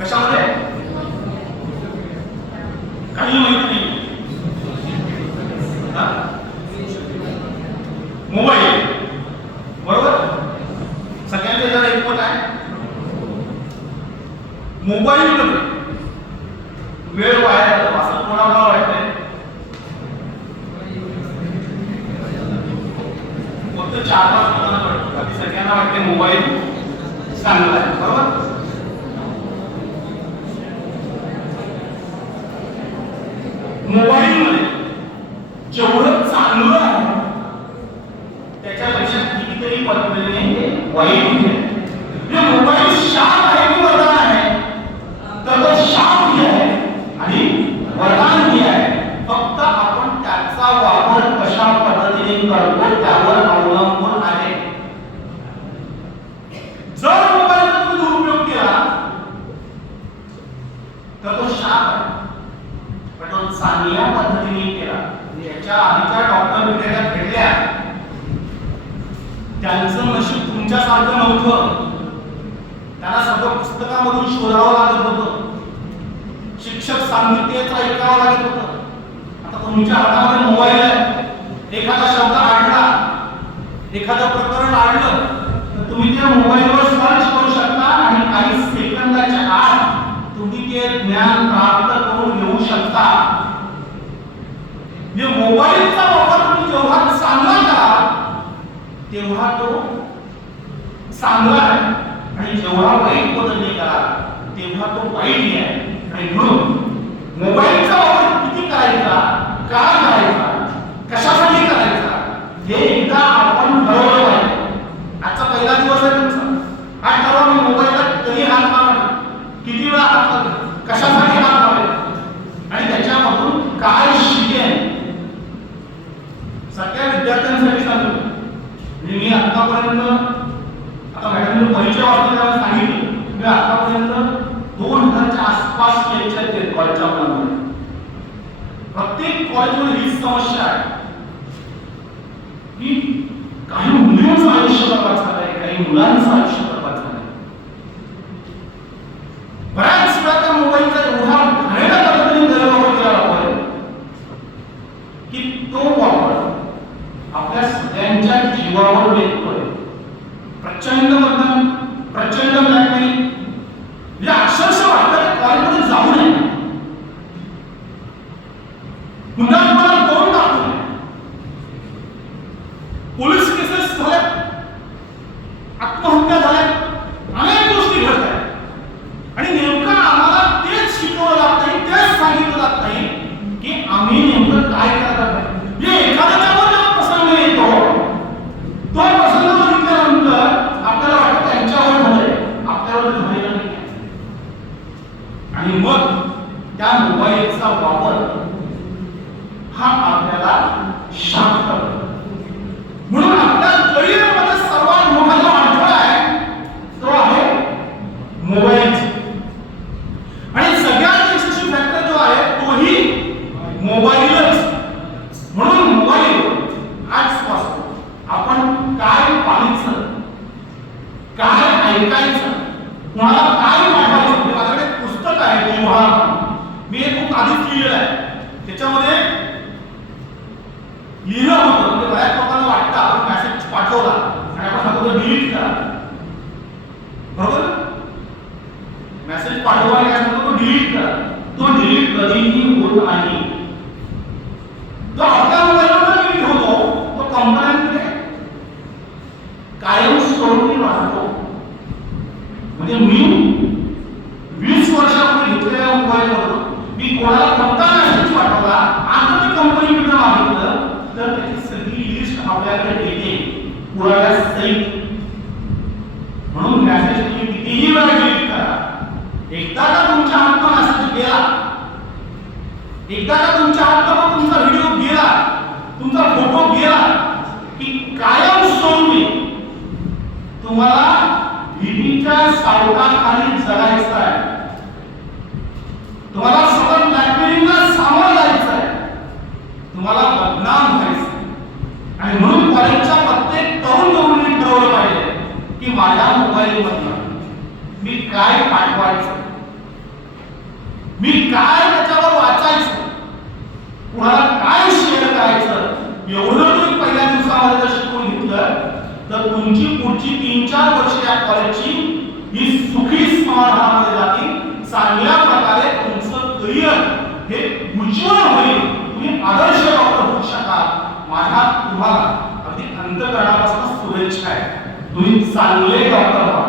कशामध्ये? काही माहिती नाही हा? मोबाईल बरोबर? सगळ्यांचं जरा एकमत आहे. मोबाईल वेळ वाया जातो. असं कोणाला वाटतंय फक्त चार पाच लोकांना वाटतं बाकी सगळ्यांना वाटते मोबाईल चांगला आहे. बरोबर? मोबाईलमध्ये जेवढं चांगलं आहे त्याच्यापेक्षा कितीतरी पद्धतीने वाईट आहे म्हणजे मोबाईल शार्प आहे की वरदान आहे? तर तो शार्प ही आहे आणि वरदान ही आहे. फक्त आपण त्याचा वापर कशा पद्धतीने करतो त्यावर अवलंबून आहे. जर मोबाईल तुम्ही दुरुपयोग केला तर तो शार्प आहे. पण तो चांगल्या पद्धतीने केला. याच्या आधीच्या डॉक्टर विद्यार्थ्या भेटल्या त्यांचं नशीब तुमच्यासारखं नव्हतं. त्यांना सगळं पुस्तकामधून शोधावं लागत होतं. शिक्षक सांगितलेच ऐकावं लागत होतं. आता तुमच्या हातामध्ये मोबाईल आहे. एखादा शब्द आढळला एखादं प्रकरण आढळलं तर तुम्ही त्या मोबाईलवर सर्च करू शकता आणि काही सेकंदाच्या आत तुम्ही ते ज्ञान प्राप्त करून घेऊ शकता म्हणजे मोबाईलचा वापर तुम्ही जेव्हा चांगला करा तेव्हा तो चांगला आहे. आणि जेव्हा वाईट पद्धतीने करा तेव्हा तो वाईट आहे. आणि म्हणून मोबाईलचा वापर किती करायचा? का करायचा? कशासाठी करायचा? हे एकदा आपण ठरवलं पाहिजे. आजचा पहिला दिवस आहे तुमचा. आज ठरवा मी मोबाईलला कधी हात लावणार किती वेळा हात लावेल कशासाठी हात लावेल आणि त्याच्यामधून काय शिकेल सगळ्या विद्यार्थ्यांसाठी सांगतो. मी आतापर्यंत आता परिचय वाचला त्यांना सांगितलं. मी आतापर्यंत दोन हजारच्या आसपास लेक्चर केले कॉलेजच्या मुलांमध्ये. प्रत्येक कॉलेजमध्ये हीच समस्या आहे. की काही मुलींचं आयुष्य बरबाद झालंय काही मुलांचं आयुष्य बरबाद झालंय बऱ्याच वेळा त्या मोबाईलचा एवढा घाणेरड्या पद्धतीने गैरवापर केला जातोय की तो वापर आपल्या सगळ्यांच्या जीवावर येतोय प्रचंड मतदान प्रचंड ब्लॅकमेल म्हणजे अक्षरशः वाटतं की कॉलेजमध्ये जाऊ नये पुन्हा तुम्हाला दोन टाकू नये पोलीस केसेस झाल्या आत्महत्या झाल्या अनेक गोष्टी घडत आहेत आणि नेमकं आम्हाला तेच शिकवलं जात नाही तेच सांगितलं जात नाही की आम्ही नेमकं काय करायला पाहिजे म्हणजे एखाद्याच्यावर जेव्हा प्रसंग येतो तो प्रसंग बघितल्यानंतर आपल्याला वाटतं त्यांच्यावर झालंय आपल्यावर झालेलं नाही आणि मग त्या मोबाईलचा वापर हा आपल्याला शांत म्हणून आपल्या करिअरमध्ये सर्वात मोठा जो अडथळा आहे तो आहे मोबाईल. आणि सगळ्यात यशस्वी फॅक्टर जो आहे तोही मोबाईलच. म्हणून मोबाईल आजपासून आपण काय पाहायचं काय ऐकायचं कोणाला काय पाठवायचं म्हणजे माझ्याकडे एक पुस्तक आहे व्यवहार मी हे खूप आहे. त्याच्यामध्ये लिहिलं होतं. म्हणजे बऱ्याच लोकांना वाटतं आपण मेसेज पाठवला आणि आपण सांगतो डिलीट करा. बरोबर? मेसेज पाठवला काय म्हणतो तो डिलीट करा. तो डिलीट कधीही होत नाही जो आपल्या मोबाईलवर डिलीट होतो तो कंपन्यांमध्ये कायम स्वरूपी राहतो म्हणजे मी वीस वर्षापूर्वी घेतलेल्या मोबाईलवरून मी कोणाला कोणता मेसेज पाठवला आता ते कंपनीकडे मागितलं तर त्याची सगळी लिस्ट आपल्याकडे येते पुराव्यासहित म्हणून मॅसेज तुम्ही कितीही वेळा डिलीट करा. एकदा का तुमच्या हातनं मॅसेज गेला? एकदा का तुमच्या हातनं तुमचा व्हिडिओ गेला? तुमचा फोटो गेला? की कायम स्वरूपी तुम्हाला भीतीच्या सावटाखाली जगायचं आहे. तुम्हाला सतत लायब्ररीला सामोरं जायचं आहे. तुम्हाला बदनाम व्हायचं आहे. आणि म्हणून कॉलेजच्या प्रत्येक तरुण तरुणीने ठरवलं पाहिजे की माझ्या मोबाईल मधनं मी काय पाठवायचं? मी काय त्याच्यावर वाचायचं? कुणाला काय शेअर करायचं? एवढं तुम्ही पहिल्या दिवसामध्ये जर शिकून घेतलं तर तुमची पुढची तीन चार वर्ष या कॉलेजची ही सुखी समाधानामध्ये जातील. चांगल्या प्रकारे तुमचं करिअर हे उज्ज्वल होईल. तुम्ही आदर्श डॉक्टर होऊ शकाल. माझ्या तुम्हाला अगदी अंतकरणापासून शुभेच्छा आहे तुम्ही चांगले डॉक्टर व्हा.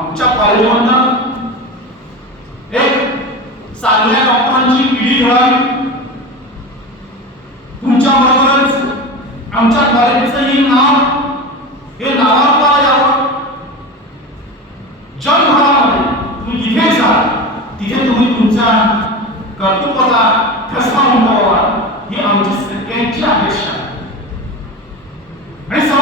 आमच्या कॉलेजमधन एक चांगल्या डॉक्टरांची पिढी घडावी तुमच्या बरोबरच आमच्या कॉलेजचंही नाव हे नावाला यावं. जगभरामध्ये तुम्ही जिथे जा तिथे तुम्ही तुमच्या कर्तृत्वाचा ठसका उमटवा ही आमची सगळ्यांची अपेक्षा.